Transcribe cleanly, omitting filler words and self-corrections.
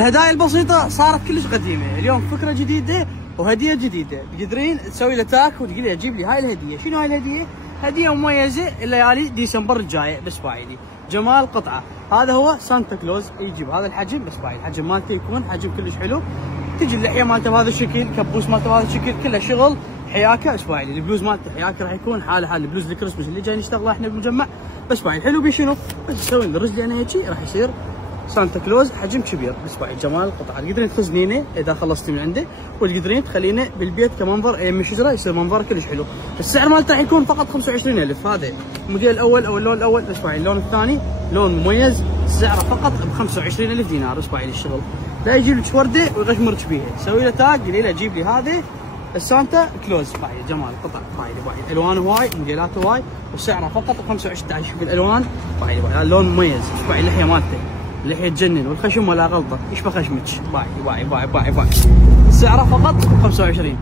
والهدايا البسيطه صارت كلش قديمه، اليوم فكره جديده وهديه جديده، تقدرين تسوي له تاك وتقول له جيب لي هاي الهديه. شنو هاي الهديه؟ هديه مميزه الليالي ديسمبر الجايه بس بايدي. جمال قطعه. هذا هو سانتا كلوز، يجي بهذا الحجم بس بايد. الحجم مالته يكون حجم كلش حلو، تجي اللحيه مالته بهذا الشكل، كبوس مالته بهذا الشكل، كله شغل حياكه بس بايد. البلوز مالته حياكه راح يكون حاله حال البلوز الكريسماس اللي جاي نشتغله احنا بالمجمع بس بايد. حلو بشنو؟ بس تسوي الرجل انا هيجي راح يصير سانتا كلوز حجم كبير بس بايد. جمال القطعه. تقدرين تخزنينه اذا خلصتي من عنده، وتقدرين تخلينه بالبيت كمنظر يم الشجره، يصير منظر كلش حلو. السعر مالته راح يكون فقط 25000. هذا الموديل الاول او اللون الاول بس بايد. اللون الثاني لون مميز، سعره فقط ب 25000 دينار بس بايد. الشغل لا يجيب لك ورده ويغشمرك بيها، سوي له تاج قولي له جيب لي هذه السانتا كلوز بايد. جمال قطع بايد بايد. الوانه هواي، موديلاته هواي، وسعره فقط ب 25. شوف الالوان بايد بايد. اللون مميز بايد. اللحيه مالته اللحيه تجنن، والخشم ولا غلطه يشبه خشمك بايد بايد بايد بايد بايد. سعره فقط ب 25.